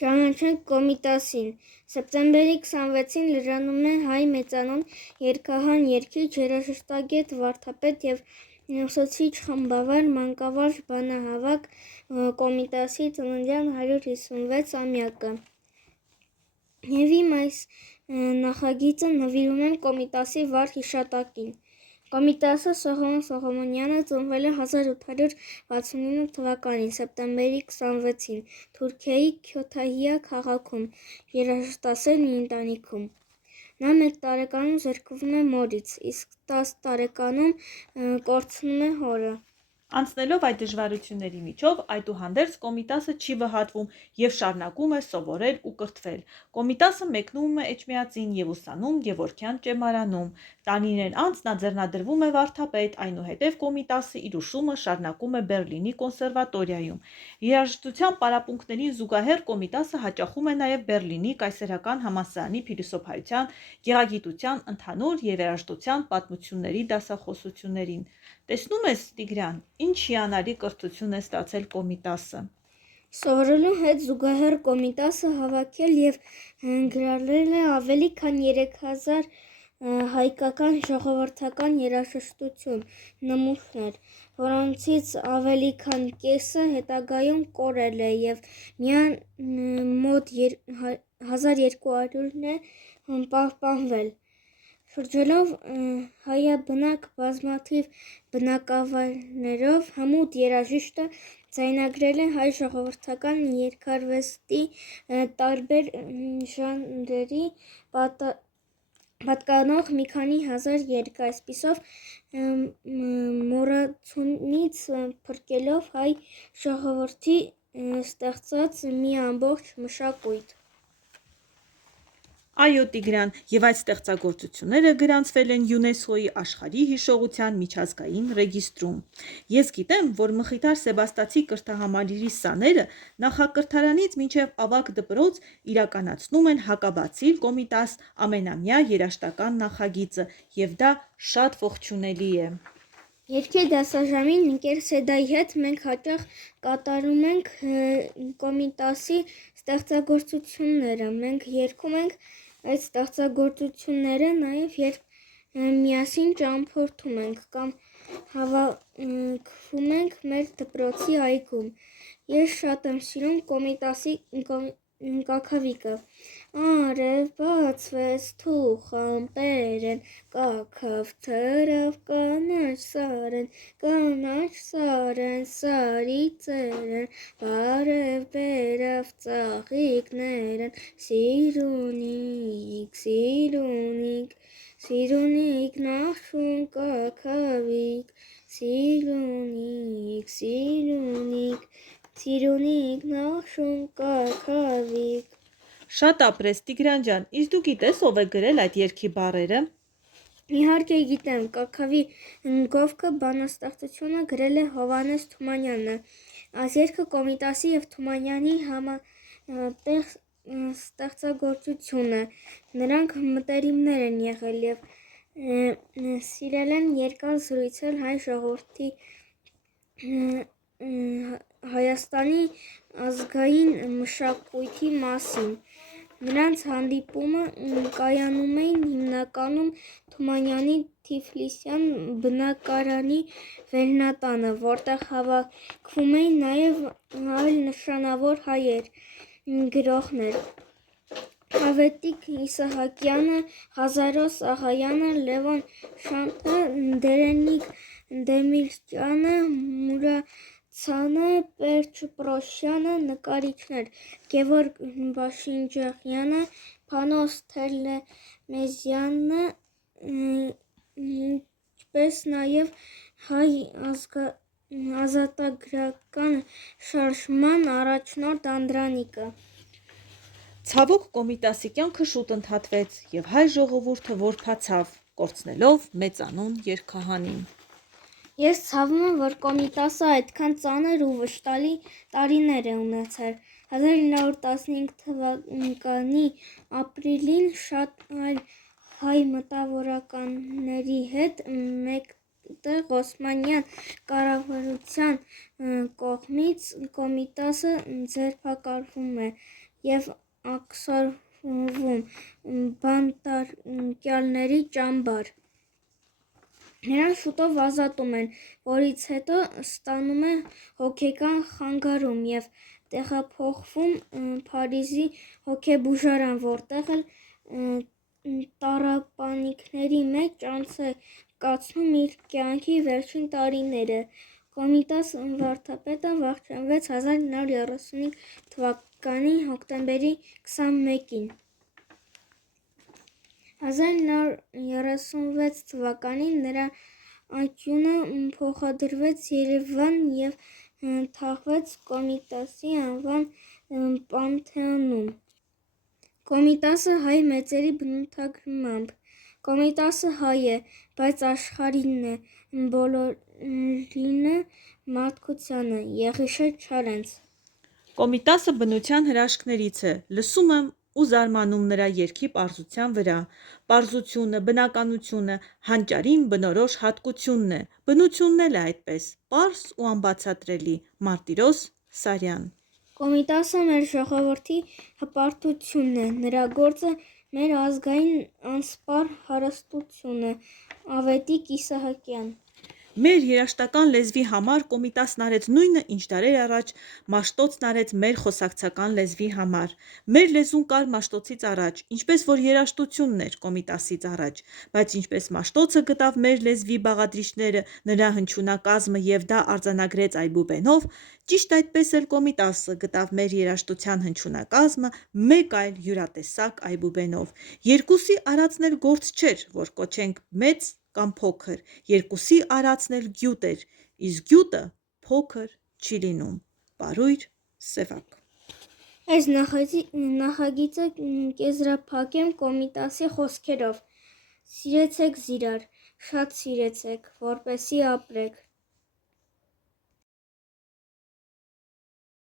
Ճանաչենք Կոմիտասին։ Սեպտեմբերի 26-ին լրանում է հայ մեծանուն երգահան, երգիչ, երաժշտագետ, վարդապետ և ուսուցիչ խմբավար, մանկավարժ բանահավաք Կոմիտասի ծննդյան 156-ամյակը։ Եվ իմ այս նախագիծը նվիրում եմ Կոմիտասի վառ հիշատակին։ Կոմիտասը Սողոմոն Սողոմոնյանը ծնվել է 1869 թվականին սեպտեմբերի 26-ին Թուրքիայի Քյոթահիա քաղաքում, երաժշտասեր մի ընտանիքում։ Նա 1 տարեկանում զրկվում է մորից, իսկ 10 տարեկանում կորցնում է հորը։ Անցնելով այդ դժվարությունների միջով, այդուհանդերձ Կոմիտասը չի վհատվում և շարունակում է սովորել ու կրթվել։ Կոմիտասը մեկնում է Էջմիածին և ուսանում Գևորգյան ճեմարանում։ Տարիներ անց նա ձեռնադրվում է վարդապետ, այնուհետև Կոմիտասը իր ուսումը շարունակում է Բեռլինի կոնսերվատորիայում։ Երաժշտության պարապմունքներին զուգահեռ Կոմիտասը հաճախում է նաև Բեռլինի կայսերական համալսարանի փիլիսոփայության, գեղագիտության, ընդհանուր և երաժշտության պատմությունների դասախոսություններին։ Տեսնում ես, Տիգրան, ինչ հիանալի կրթություն է ստացել Կոմիտասը։ Սովորելու հետ զուգահեռ Կոմիտասը հավաքել և գրավել է ավելի քան 3000 հայկական ժողովրդական երաժշտություն նմուշներ, որոնցից ավելի քան կեսը հետագայում կորել է և միայն մոտ 1200-ն է պահպանվել։ Շրջելով հայաբնակ բազմաթիվ բնակավայրերով, հմուտ երաժիշտը ձայնագրել է հայ ժողովրդական երգարվեստի տարբեր ժանրերի պատկանող մի քանի հազար երգ, այսպիսով մոռացումից փրկելով հայ ժողովրդի ստեղծած մի ամբողջ մշակույթ։ Այո, Տիգրան, և այդ ստեղծագործությունները գրանցվել են ՅՈՒՆԵՍԿՕ-ի աշխարհի հիշողության միջազգային ռեգիստրում։ Ես գիտեմ, որ Մխիթար Սեբաստացի կրթահամալիրի սաները նախակրթարանից մինչև ավագ դպրոց իրականացնում են հակաբացիր Կոմիտաս ամենամյա երաժշտական նախագիծը, և դա շատ ողջունելի է։ Երգի դասաժամին ընկեր Սեդայի հետ մենք հաճախ կատարում ենք Կոմիտասի ստեղծագործությունները։ Մենք երգում ենք այդ ստեղծագործությունները նաև, երբ միասին ճամփորդում ենք կամ հավաքվում ենք մեր դպրոցի այգում։ Ես շատ եմ սիրում Կոմիտասի կաքավիկը. Արև բացվեց, թուխ ամպեր են, կաքավ թռավ, կանաչ սար են, սարի ծեր են, բարև բերավ ծաղիկներ են, սիրունիկ, սիրունիկ, սիրունիկ նախշուն կաքավիկ, սիրունիկ, սիրունիկ, սիրունիկ նախշուն կաքավիկ։ Շատ ապրես, Տիգրան ջան, իսկ դու գիտես ով է գրել այդ երգի բառերը։ Իհարկե գիտեմ, կաքավի գովքը բանաստեղծությունը գրել է Հովհաննես Թումանյանը։ Այս երգը Կոմիտասի և Թումանյանի համատեղ ստեղծագործություն է։ Նրանք մտերիմներ են եղել և սիրել են երկար զրուցել հայ ժողովրդի Հայաստանի ազգային մշակույթի մասին։ Նրանց հանդիպումը կայանում էին հիմնականում Թումանյանի Թիֆլիսյան բնակարանի վերնատանը, որտեղ հավաքվում էին նաև այլ նշանավոր հայեր, գրողներ՝ Ավետիք Իսահակյանը, Ղազարոս Աղայանը, Լևոն Շանթը, Դերենիկ Դեմիրճյանը, Մուրացանը, Պերճ Պռոշյանը, նկարիչներ՝ Գևորգ Բաշինջյանը, Փանոս Թելմեզյանը, ինչպես նաև հայ ազատագրական շարժման առաջնորդ Անդրանիկը։ Ցավոք, Կոմիտասի կյանքը շուտ ընդհատվեց, և հայ ժողովուրդը որբացավ, կորցնելով մեծանուն երգահանին։ Ես ցավում եմ, որ Կոմիտասը այդքան ծանր ու վշտալի տարիներ է ունեցել։ 1915 թվականի ապրիլին շատ այլ հայ մտավորականների հետ մեկտեղ Օսմանյան կառավարության կողմից Կոմիտասը ձերբակալվում է և ակսարվում բանտարկյալների ճամբար։ Նրան շուտով ազատում են, որից հետո ստանում է հոգեկան խանգարում և տեղափոխվում Փարիզի հոգեբուժարան, որտեղ էլ տառապանքների մեջ անց է կացնում իր կյանքի վերջին տարիները։ Կոմիտաս վարդապետը վախճանվեց 1935 թվականի հոկտեմբերի 21-ին։ 1936 թվականին նրա անկյունը փոխադրվեց Երևան և թաղվեց Կոմիտասի անվան պանթեոնում։ Կոմիտասը հայ մեծերի բնութագրմամբ։ Կոմիտասը հայ է, բայց աշխարհինն է, բոլորինը, մարդկությանը։ Եղիշե Չարենց։ Կոմիտասը բնության հրաշքներից է, լսում եմ ու զարմանում նրա երգի պարզության վրա։ Պարզությունը, բնականությունը հանճարին բնորոշ հատկությունն է, բնությունն էլ է այդպես, պարզ ու անբացատրելի։ Մարտիրոս Սարյան։ Կոմիտասը մեր ժողովրդի հպարտությունն է, նրա գործը մեր ազգային անսպառ հարստություն է։ Ավետիք Իսահակյան։ Մեր երաժշտական լեզվի համար Կոմիտասն արեց նույնը, ինչ դարեր առաջ Մաշտոցն արեց մեր խոսակցական լեզվի համար։ Մեր լեզուն կար Մաշտոցից առաջ, ինչպես որ երաժշտությունն էր Կոմիտասից առաջ, բայց ինչպես Մաշտոցը գտավ մեր լեզվի բաղադրիչները, նրա հնչյունակազմը և դա արձանագրեց այբուբենով, ճիշտ այդպես էլ Կոմիտասը գտավ մեր երաժշտության հնչյունակազմը մեկ այլ յուրատեսակ այբուբենով։ Երկուսի արածն էլ գործ չէր, որ կոչենք մեծ կամ փոքր, երկուսի արածն էլ գյուտ էր, իսկ գյուտը փոքր չի լինում։ Պարույր Սևակ։ Այս նախագիծը կեզրափակեմ Կոմիտասի խոսքերով. Սիրեցեք զիրար, շատ սիրեցեք, որպեսզի ապրեք։